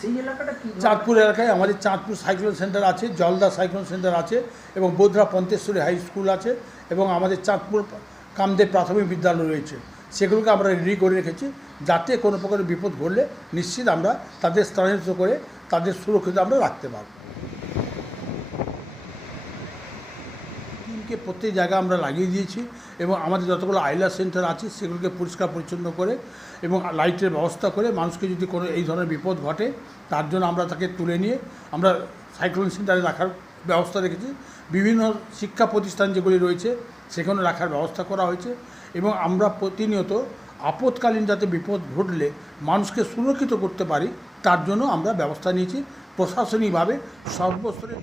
সেই এলাকাটা চাঁদপুর এলাকায় আমাদের চাঁদপুর সাইক্লোন সেন্টার আছে, জলদা সাইক্লোন সেন্টার আছে, এবং বোধরা পন্তেশ্বরী হাই স্কুল আছে, এবং আমাদের চাঁদপুর কামদেব প্রাথমিক বিদ্যালয় রয়েছে। সেগুলোকে আমরা রেডি করে রেখেছি, যাতে কোনো প্রকার বিপদ ঘটলে নিশ্চিত আমরা তাদের স্থানান্তরিত করে তাদের সুরক্ষিত আমরা রাখতে পারব। টিমকে প্রত্যেক জায়গায় আমরা লাগিয়ে দিয়েছি এবং আমাদের যতগুলো আইলার সেন্টার আছে সেগুলোকে পরিষ্কার পরিচ্ছন্ন করে এবং লাইটের ব্যবস্থা করে মানুষকে যদি কোনো এই ধরনের বিপদ ঘটে, তার জন্য আমরা তাকে তুলে নিয়ে আমরা সাইক্লোন সেন্টারে রাখার ব্যবস্থা রেখেছি। বিভিন্ন শিক্ষা প্রতিষ্ঠান যেগুলি রয়েছে, সেখানে রাখার ব্যবস্থা করা হয়েছে এবং আমরা প্রতিনিয়ত আপৎকালীন যাতে বিপদ ঘটলে মানুষকে সুরক্ষিত করতে পারি, তার জন্য আমরা ব্যবস্থা নিয়েছি। প্রশাসনিকভাবে সর্বস্তরে